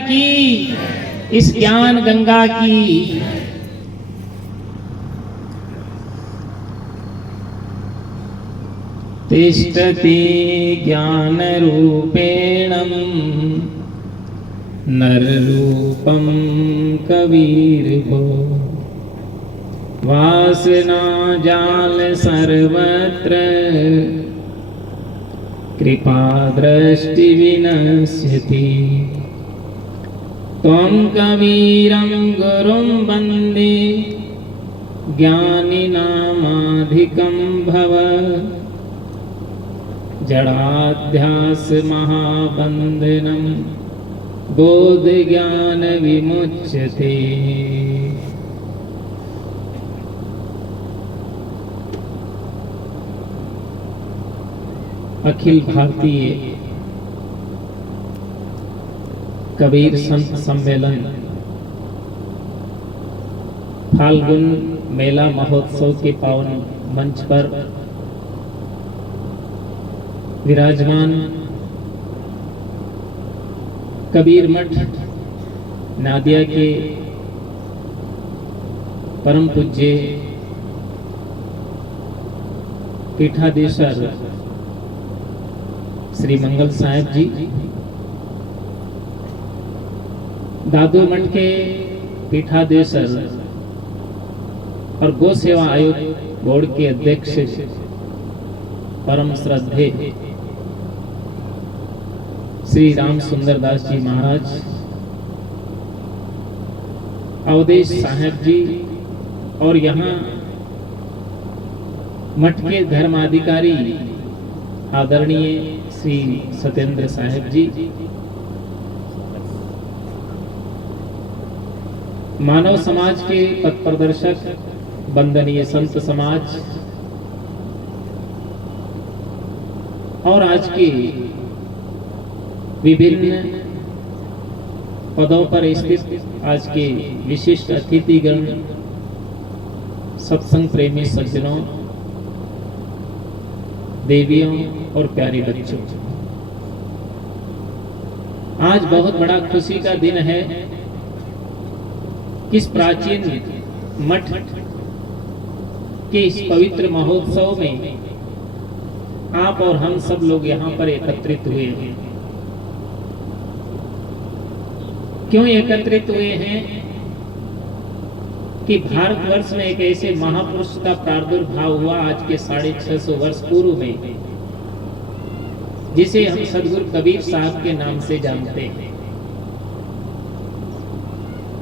की, इस ज्ञान गंगा की। तिष्ठति ज्ञान रूपेण नर रूपम कबीरभो, वासना जाल सर्वत्र कृपा दृष्टि विनश्यति। त्वं कबीरं गुरुं वन्दे ज्ञानिनामाधिकं भव, जडाध्यास महाबन्धनं बोध ज्ञान विमुच्यते। अखिल भारतीय कबीर संत सम्मेलन फाल्गुन मेला महोत्सव के पावन मंच पर विराजमान कबीर मठ नादिया के परम पूज्य पीठाधीश्वर श्री मंगल साहेब जी, दादू मठ के पीठाधीश्वर और गौ सेवा आयोग बोर्ड के अध्यक्ष परम श्रद्धे श्री राम सुंदर दास जी महाराज, अवधेश साहेब जी और यहाँ मठ के धर्माधिकारी आदरणीय श्री सत्येंद्र साहेब जी, मानव समाज के पथ प्रदर्शक वंदनीय संत समाज और आज के विभिन्न पदों पर स्थित आज के विशिष्ट अतिथिगण, सत्संग प्रेमी सज्जनों, देवियों और प्यारे बच्चों, आज बहुत बड़ा खुशी का दिन है। किस प्राचीन मठ के इस पवित्र महोत्सव में आप और हम सब लोग यहाँ पर एकत्रित हुए हैं। क्यों एकत्रित हुए हैं कि भारतवर्ष में एक ऐसे महापुरुष का प्रादुर्भाव हुआ आज के 650 वर्ष पूर्व में, जिसे हम सदगुरु कबीर साहब के नाम से जानते हैं।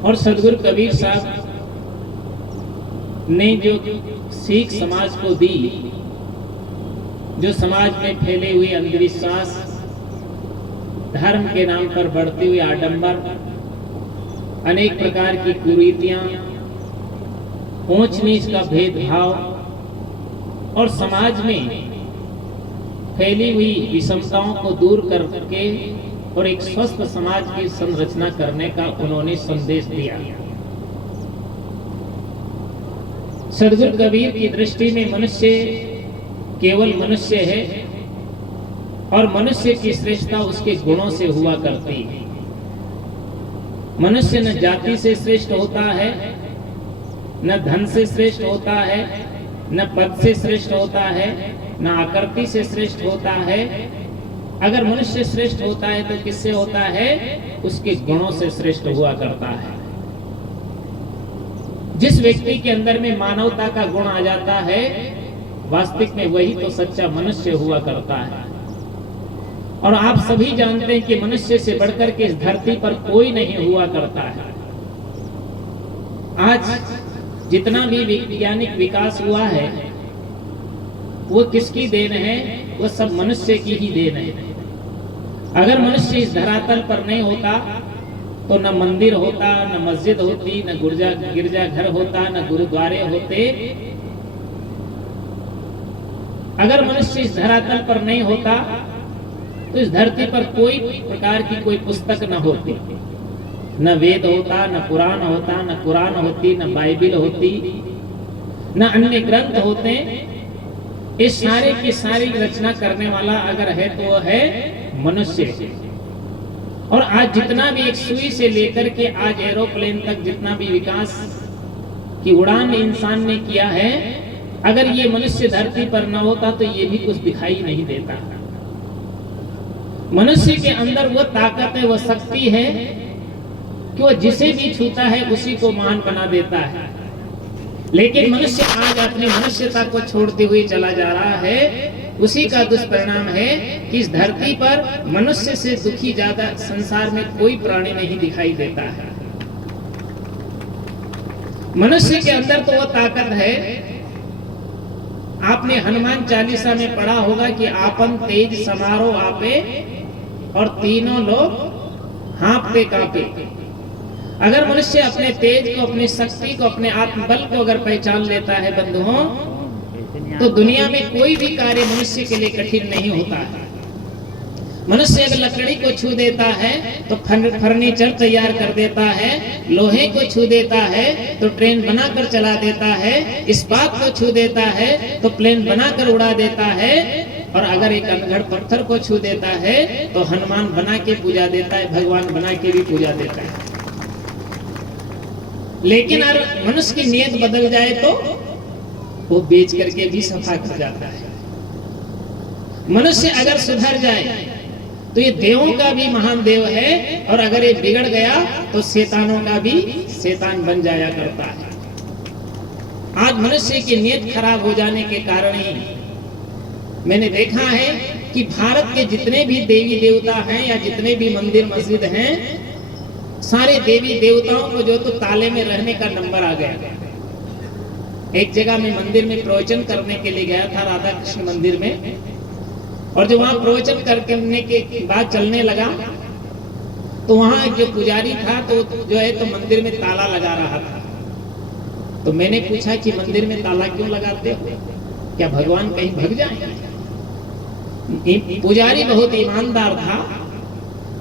और सदगुरु कबीर साहब ने जो सिख समाज को दी, जो समाज में फैले हुए अंधविश्वास, धर्म के नाम पर बढ़ते हुए आडंबर, अनेक प्रकार की कुरीतियां, ऊंच नीच का भेदभाव और समाज में फैली हुई विषमताओं को दूर करके और एक स्वस्थ समाज की संरचना करने का उन्होंने संदेश दिया। सदगुरु कबीर की दृष्टि में मनुष्य केवल मनुष्य है और मनुष्य की श्रेष्ठता उसके गुणों से हुआ करती है। मनुष्य न जाति से श्रेष्ठ होता है, न धन से श्रेष्ठ होता है, न पद से श्रेष्ठ होता है, न आकृति से श्रेष्ठ होता है। अगर मनुष्य श्रेष्ठ होता है तो किससे होता है? उसके गुणों से श्रेष्ठ हुआ करता है। जिस व्यक्ति के अंदर में मानवता का गुण आ जाता है, वास्तविक में वही तो सच्चा मनुष्य हुआ करता है। और आप सभी जानते हैं कि मनुष्य से बढ़कर के इस धरती पर कोई नहीं हुआ करता है। आज जितना भी वैज्ञानिक विकास हुआ है वो किसकी देन है? वो सब मनुष्य की ही देन है। अगर मनुष्य इस धरातल पर नहीं होता तो न मंदिर होता, न मस्जिद होती, न गिरजा घर होता, न गुरुद्वारे होते। अगर मनुष्य इस धरातल पर नहीं होता तो इस धरती पर कोई प्रकार की कोई पुस्तक न होती, न वेद होता, न पुराण होता, न कुरान होती, न बाइबिल होती, न अन्य ग्रंथ होते। इस सारे की सारी रचना करने वाला अगर है तो वो है मनुष्य। और आज जितना भी एक सुई से लेकर के आज एरोप्लेन तक जितना भी विकास की उड़ान इंसान ने किया है, अगर ये मनुष्य धरती पर न होता तो ये भी कुछ दिखाई नहीं देता। मनुष्य के अंदर वो ताकत है, वो शक्ति है कि वो जिसे भी छूता है उसी को महान बना देता है। लेकिन मनुष्य आज अपनी मनुष्यता को छोड़ते हुए चला जा रहा है। उसी का दुष्परिणाम है कि इस धरती पर मनुष्य से दुखी ज्यादा संसार में कोई प्राणी नहीं दिखाई देता है। मनुष्य के अंदर तो वो ताकत है, आपने हनुमान चालीसा में पढ़ा होगा कि आपन तेज समारो आपे और तीनों लोग हाँपते कांपे। अगर मनुष्य अपने तेज को, अपनी शक्ति को, अपने आत्मबल को अगर पहचान लेता है बंधुओं, तो दुनिया में कोई भी कार्य मनुष्य के लिए कठिन नहीं होता है। मनुष्य अगर लकड़ी को छू देता है तो फर्नीचर तैयार कर देता है, लोहे को छू देता है तो ट्रेन बनाकर चला देता है, इस्पात को छू देता है तो प्लेन बनाकर उड़ा देता है, और अगर एक अनगढ़ पत्थर को छू देता है तो हनुमान बना के पूजा देता है, भगवान बना के भी पूजा देता है। लेकिन अगर मनुष्य की नीयत बदल जाए तो वो बेच करके भी सफा कर जाता है। मनुष्य अगर सुधर जाए तो ये देवों का भी महान देव है, और अगर ये बिगड़ गया तो शैतानों का भी शैतान बन जाया करता है। आज मनुष्य की नीयत खराब हो जाने के कारण ही मैंने देखा है कि भारत के जितने भी देवी देवता हैं या जितने भी मंदिर मस्जिद हैं, सारे देवी देवताओं को जो तो ताले में रहने का नंबर आ गया। एक जगह मैं मंदिर में प्रवचन करने के लिए गया था, राधा कृष्ण मंदिर में, और जो वहां प्रवचन करने के बाद चलने लगा तो वहां जो पुजारी था तो जो है तो मंदिर में ताला लगा रहा था। तो मैंने पूछा कि मंदिर में ताला क्यों लगाते हो, क्या भगवान कहीं भग जाएंगे? पुजारी बहुत ईमानदार था,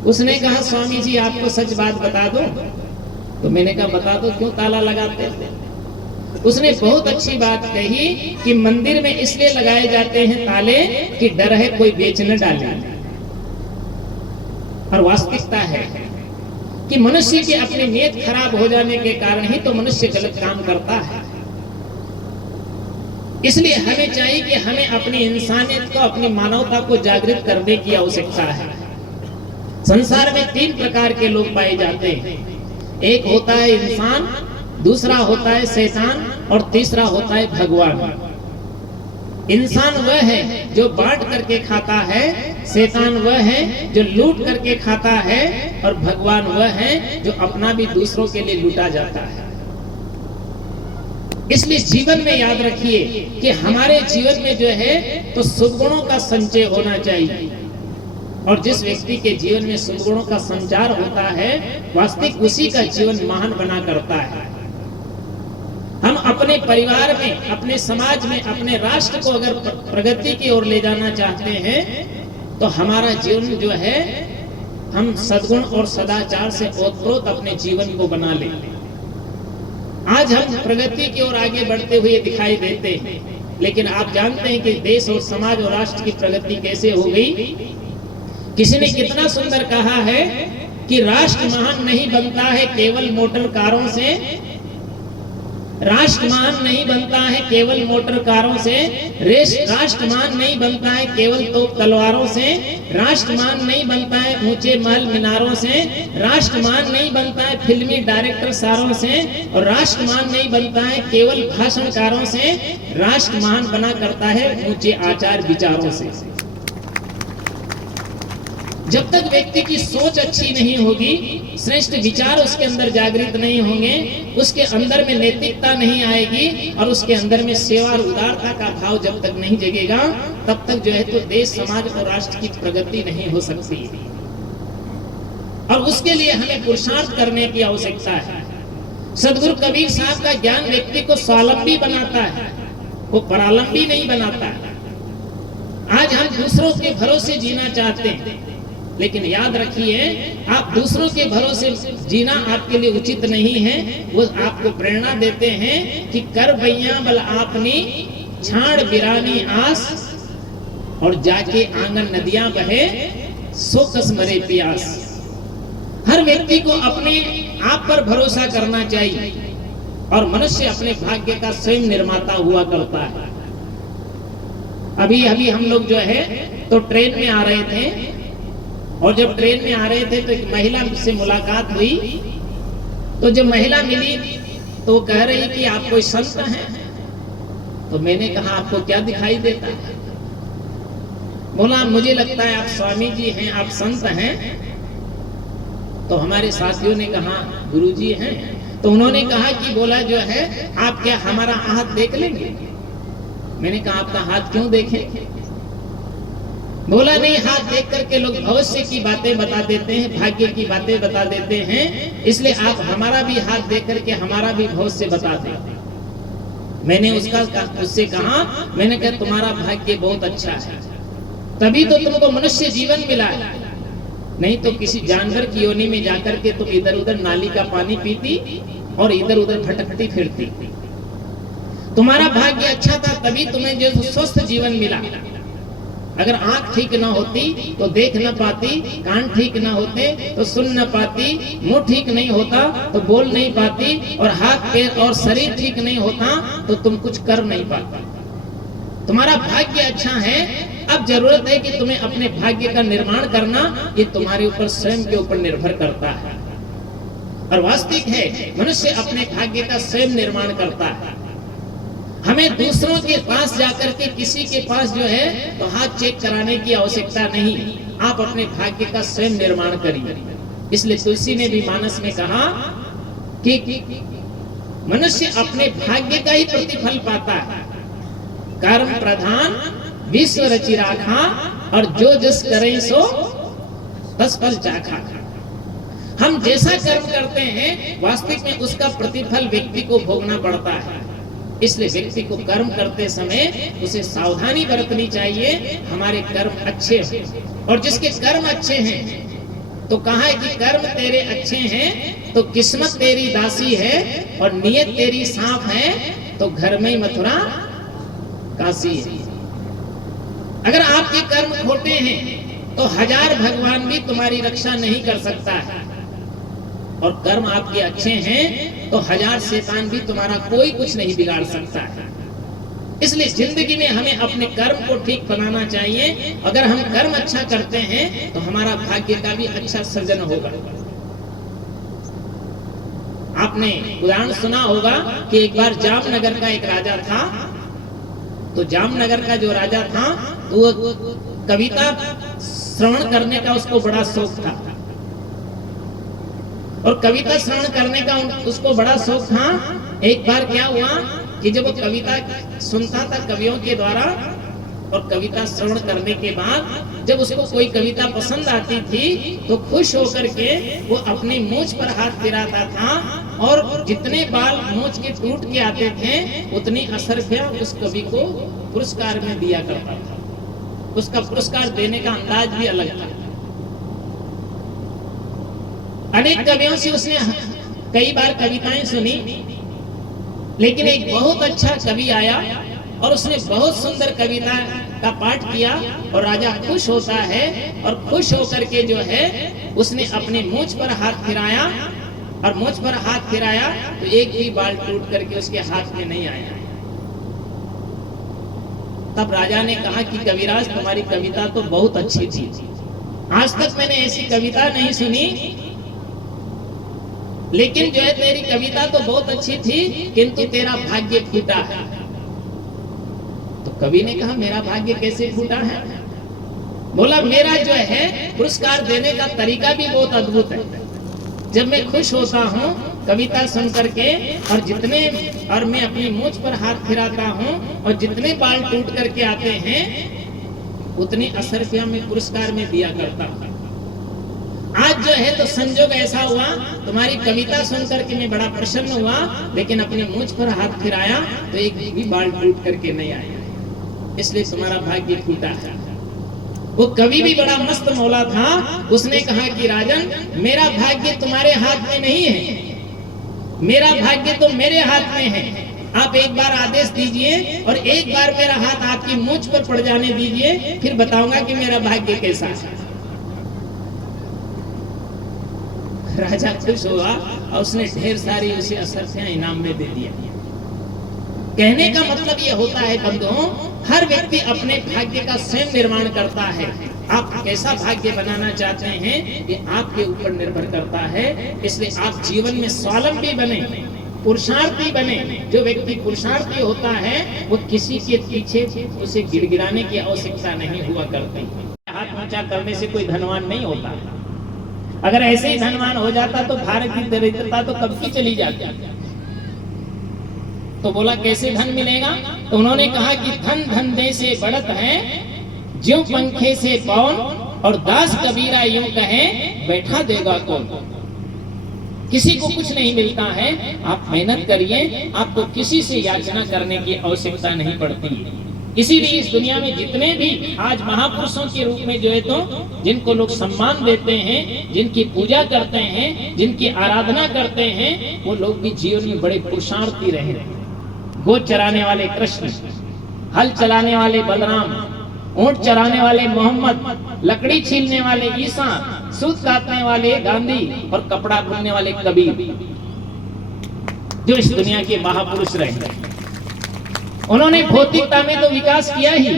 उसने कहा स्वामी जी आपको सच बात बता दो। तो मैंने कहा बता दो, क्यों ताला लगाते हो? उसने बहुत अच्छी बात कही कि मंदिर में इसलिए लगाए जाते हैं ताले कि डर है कोई बेच न डाले। और वास्तविकता है कि मनुष्य की अपनी नीयत खराब हो जाने के कारण ही तो मनुष्य गलत काम करता है। इसलिए हमें चाहिए कि हमें अपनी इंसानियत को, अपनी मानवता को जागृत करने की आवश्यकता है। संसार में 3 प्रकार के लोग पाए जाते हैं। एक होता है इंसान, दूसरा होता है शैतान, और तीसरा होता है भगवान। इंसान वह है जो बांट करके खाता है, शैतान वह है जो लूट करके खाता है, और भगवान वह है जो अपना भी दूसरों के लिए लूटा जाता है। इसलिए जीवन में याद रखिए कि हमारे जीवन में जो है तो सद्गुणों का संचय होना चाहिए, और जिस व्यक्ति के जीवन में सद्गुणों का संचार होता है वास्तविक उसी का जीवन महान बना करता है। हम अपने परिवार में, अपने समाज में, अपने राष्ट्र को अगर प्रगति की ओर ले जाना चाहते हैं तो हमारा जीवन जो है हम सद्गुण और सदाचार से ओतप्रोत अपने जीवन को बना लें। आज हम प्रगति की ओर आगे बढ़ते हुए दिखाई देते हैं, लेकिन आप जानते हैं कि देश और समाज और राष्ट्र की प्रगति कैसे हो गई। किसी ने कितना सुंदर कहा है कि राष्ट्र महान नहीं बनता है केवल मोटर कारों से, राष्ट्र महान नहीं बनता है केवल मोटर कारों से, राष्ट्र महान नहीं बनता है केवल तोप तलवारों से, राष्ट्र महान नहीं बनता है ऊंचे महल मीनारों से, राष्ट्र महान नहीं बनता है फिल्मी डायरेक्टर सारों से, और राष्ट्र महान नहीं बनता है केवल भाषणकारों से। राष्ट्र महान बना करता है ऊंचे आचार विचारों से। जब तक व्यक्ति की सोच अच्छी नहीं होगी, श्रेष्ठ विचार उसके अंदर जागृत नहीं होंगे, उसके अंदर में नैतिकता नहीं आएगी, और उसके अंदर में सेवा और उदारता का भाव जब तक नहीं जगेगा, तब तक जो है तो देश, समाज और राष्ट्र की प्रगति नहीं हो सकती। और उसके लिए हमें पुरुषार्थ करने की आवश्यकता है। सदगुरु कबीर साहब का ज्ञान व्यक्ति को स्वावलंबी बनाता है, वो परालंबी नहीं बनाता। आज हम दूसरों के भरोसे जीना चाहते हैं, लेकिन याद रखिए आप दूसरों के भरोसे जीना आपके लिए उचित नहीं है। वो आपको प्रेरणा देते हैं कि कर भैया बल आपनी छाड़ बिरानी आस, और जाके आंगन नदियां बहे सो कस मरे प्यास। हर व्यक्ति को अपने आप पर भरोसा करना चाहिए और मनुष्य अपने भाग्य का स्वयं निर्माता हुआ करता है। अभी अभी हम लोग जो है तो ट्रेन में आ रहे थे और जब ट्रेन में आ रहे थे तो एक महिला से मुलाकात हुई। तो जब महिला मिली तो वो कह रही कि आप कोई संत हैं? तो मैंने कहा आपको क्या दिखाई देता है? बोला मुझे लगता है आप स्वामी जी हैं, आप संत हैं। तो हमारे साथियों ने कहा गुरुजी हैं। तो उन्होंने कहा कि बोला जो है आप क्या हमारा हाथ देख लेंगे? मैंने कहा आपका हाथ क्यों देखें? बोला नहीं, हाथ देख करके लोग भविष्य की बातें बता देते हैं, भाग्य की बातें बता देते हैं, इसलिए आप हमारा भी हाथ देख करके हमारा भी भविष्य बता दें। मैंने उससे कहा, मैंने कहा तुम्हारा भाग्य बहुत अच्छा है, तभी तो तुमको मनुष्य जीवन मिला है, नहीं तो किसी जानवर की योनि में जाकर के तुम इधर उधर नाली का पानी पीती और इधर उधर भटकती फिरती। तुम्हारा भाग्य अच्छा था तभी तुम्हें जो स्वस्थ जीवन मिला। अगर आंख ठीक न होती तो देख न पाती, कान ठीक न होते तो सुन न पाती, मुंह ठीक नहीं होता तो बोल नहीं पाती, और हाथ पैर और शरीर ठीक नहीं होता तो तुम कुछ कर नहीं पाता। तुम्हारा भाग्य अच्छा है, अब जरूरत है कि तुम्हें अपने भाग्य का निर्माण करना, ये तुम्हारे ऊपर स्वयं के ऊपर निर्भर करता है। और वास्तविक है, मनुष्य अपने भाग्य का स्वयं निर्माण करता है। हमें दूसरों के पास जाकर के किसी के पास जो है तो हाथ चेक कराने की आवश्यकता नहीं, आप अपने भाग्य का स्वयं निर्माण करिए। इसलिए तुलसी ने भी मानस में कहा कि मनुष्य अपने भाग्य का ही प्रतिफल पाता है। कर्म प्रधान विश्व रचि राखा, और जो जस करे सो तस फल चाखा। हम जैसा कर्म करते हैं वास्तविक में उसका प्रतिफल व्यक्ति को भोगना पड़ता है। इसलिए व्यक्ति को कर्म करते समय उसे सावधानी बरतनी चाहिए, हमारे कर्म अच्छे हो। और जिसके कर्म अच्छे हैं तो कहा है कि कर्म तेरे अच्छे हैं तो किस्मत तेरी दासी है, और नियत तेरी सांप है तो घर में मथुरा काशी है। अगर आपके कर्म खोटे हैं तो हजार भगवान भी तुम्हारी रक्षा नहीं कर सकता है, और कर्म आपके अच्छे हैं तो हजार शैतान भी तुम्हारा कोई कुछ नहीं बिगाड़ सकता है। इसलिए जिंदगी में हमें अपने कर्म को ठीक बनाना चाहिए। अगर हम कर्म अच्छा करते हैं तो हमारा भाग्य का भी अच्छा सृजन होगा। आपने उदाहरण सुना होगा कि एक बार जामनगर का एक राजा था। तो जामनगर का जो राजा था तो वो कविता श्रवण करने का उसको बड़ा शौक था, और कविता श्रवण करने का उसको बड़ा शौक था। एक बार क्या हुआ कि जब वो कविता सुनता था कवियों के द्वारा, और कविता श्रवण करने के बाद जब उसको कोई कविता पसंद आती थी तो खुश होकर के वो अपनी मूंछ पर हाथ फिराता था, और जितने बाल मूंछ के टूट के आते थे उतनी असरफिया उस कवि को पुरस्कार में दिया करता था। उसका पुरस्कार देने का अंदाज भी अलग था। अनेक कवियों से उसने कई बार कविताएं सुनी, लेकिन एक बहुत अच्छा कवि आया और उसने बहुत सुंदर कविता का पाठ किया, और राजा खुश होता है, और खुश होकर के जो है उसने अपने मूंछ पर हाथ फिराया, और मूंछ पर हाथ फिराया तो एक भी बाल टूट करके उसके हाथ में नहीं आया। तब राजा ने कहा कि कविराज तुम्हारी कविता तो बहुत अच्छी थी, आज तक मैंने ऐसी कविता नहीं सुनी, लेकिन जो है तेरी कविता तो बहुत अच्छी थी किंतु तेरा भाग्य फूटा है। तो कवि ने कहा मेरा भाग्य कैसे फूटा है? बोला मेरा जो है पुरस्कार देने का तरीका भी बहुत अद्भुत है। जब मैं खुश होता हूँ कविता सुन करके, और मैं अपनी मूंछ पर हाथ फिराता हूँ, और जितने बाल टूट करके आते हैं उतनी असरफिया में पुरस्कार में दिया करता हूँ। आज जो है तो संजोग ऐसा हुआ, तुम्हारी कविता सुन करके मैं बड़ा प्रसन्न हुआ, लेकिन अपने मूंछ पर हाथ फिराया तो एक भी बाल टूट करके नहीं आया, इसलिए तुम्हारा भाग्य फूटा है। वो कवि भी बड़ा मस्त मौला था, उसने कहा कि राजन मेरा भाग्य तुम्हारे हाथ में नहीं है, मेरा भाग्य तो मेरे हाथ में है। आप एक बार आदेश दीजिए और एक बार मेरा हाथ आपकी मूंछ पर पड़ जाने दीजिए, फिर बताऊंगा कि मेरा भाग्य कैसा है। राजा खुश हुआ और उसने ढेर सारी उसे असरफियां इनाम में दे दिया। कहने का मतलब ये होता है बंधुओं, हर व्यक्ति अपने भाग्य का स्वयं निर्माण करता है। आप कैसा भाग्य बनाना चाहते हैं ये आपके ऊपर निर्भर करता है। इसलिए आप जीवन में स्वावलंबी बने, पुरुषार्थी बने। जो व्यक्ति पुरुषार्थी होता है वो किसी के पीछे उसे गिड़गिड़ाने की आवश्यकता नहीं हुआ करती। हाथ ऊंचा करने से कोई धनवान नहीं होता। अगर ऐसे ही धनवान हो जाता तो भारत की दरिद्रता तो कब की चली जाती। तो बोला कैसे धन मिलेगा? तो उन्होंने कहा कि धन धंधे से बढ़त है, ज्यों पंखे से पौन, और दास कबीरा यूं कहे बैठा देगा कौन। किसी को कुछ नहीं मिलता है, आप मेहनत करिए, आपको किसी से याचना करने की आवश्यकता नहीं पड़ती। इसीलिए इस दुनिया में जितने भी आज महापुरुषों के रूप में जो है तो जिनको लोग सम्मान देते हैं, जिनकी पूजा करते हैं, जिनकी आराधना करते हैं, वो लोग भी जीवन में बड़े पुरुषार्थी रहे। गोद चराने वाले कृष्ण, हल चलाने वाले बलराम, ऊंट चराने वाले मोहम्मद, लकड़ी छीलने वाले ईसा, सूत काटने वाले गांधी और कपड़ा बुनने वाले कबीर, जो इस दुनिया के महापुरुष रहे। उन्होंने भौतिकता में तो विकास किया ही,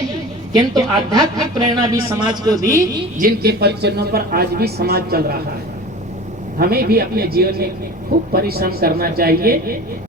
किंतु आध्यात्मिक प्रेरणा भी समाज को दी, जिनके पद चिन्हों पर आज भी समाज चल रहा है। हमें भी अपने जीवन में खूब परिश्रम करना चाहिए।